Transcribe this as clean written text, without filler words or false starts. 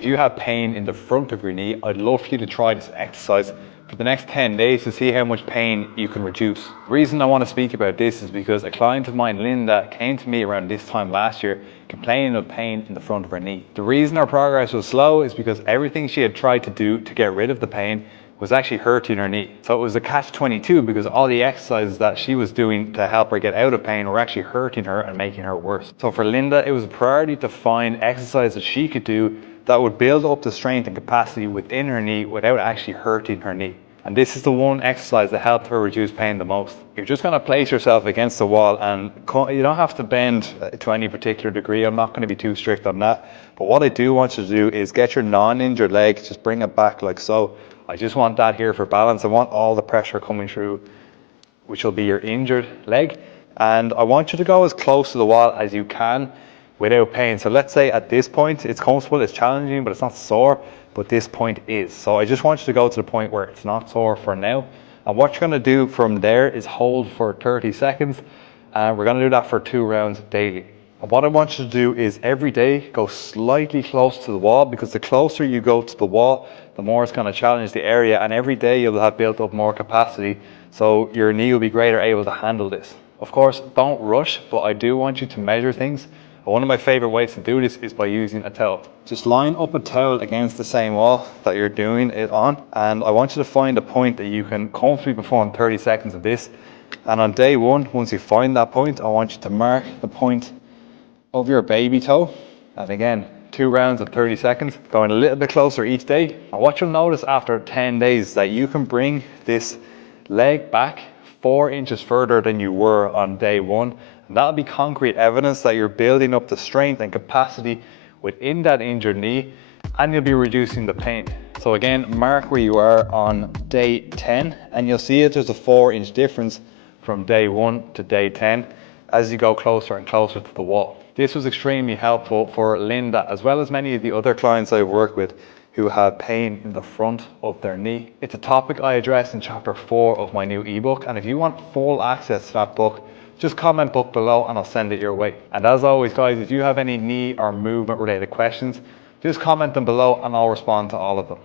If you have pain in the front of your knee, I'd love for you to try this exercise for the next 10 days to see how much pain you can reduce. The reason I want to speak about this is because a client of mine, Linda, came to me around this time last year complaining of pain in the front of her knee. The reason her progress was slow is because everything she had tried to do to get rid of the pain was actually hurting her knee. So it was a catch-22 because all the exercises that she was doing to help her get out of pain were actually hurting her and making her worse. So for Linda, it was a priority to find exercises that she could do that would build up the strength and capacity within her knee without actually hurting her knee. And this is the one exercise that helped her reduce pain the most. You're just going to place yourself against the wall, and you don't have to bend to any particular degree. I'm not going to be too strict on that. But what I do want you to do is get your non-injured leg, just bring it back like so. I just want that here for balance. I want all the pressure coming through, which will be your injured leg. And I want you to go as close to the wall as you can without pain. So let's say at this point, it's comfortable, it's challenging, but it's not sore, but this point is. So I just want you to go to the point where it's not sore for now. And what you're gonna do from there is hold for 30 seconds. And we're gonna do that for 2 rounds daily. And what I want you to do is every day go slightly close to the wall, because the closer you go to the wall, the more it's gonna challenge the area. And every day you'll have built up more capacity, so your knee will be greater able to handle this. Of course, don't rush, but I do want you to measure things. One of my favorite ways to do this is by using a towel. Just line up a towel against the same wall that you're doing it on, and I want you to find a point that you can comfortably perform 30 seconds of this. And on day 1, once you find that point, I want you to mark the point of your baby toe. And again, 2 rounds of 30 seconds, going a little bit closer each day. And what you'll notice after 10 days is that you can bring this leg back 4 inches further than you were on day 1. And that'll be concrete evidence that you're building up the strength and capacity within that injured knee, and you'll be reducing the pain. So again, mark where you are on day 10, and you'll see that there's a 4-inch difference from day 1 to day 10 as you go closer and closer to the wall. This was extremely helpful for Linda, as well as many of the other clients I've worked with who have pain in the front of their knee. It's a topic I address in chapter 4 of my new ebook, and if you want full access to that book, just comment book below and I'll send it your way. And as always guys, if you have any knee or movement related questions, just comment them below and I'll respond to all of them.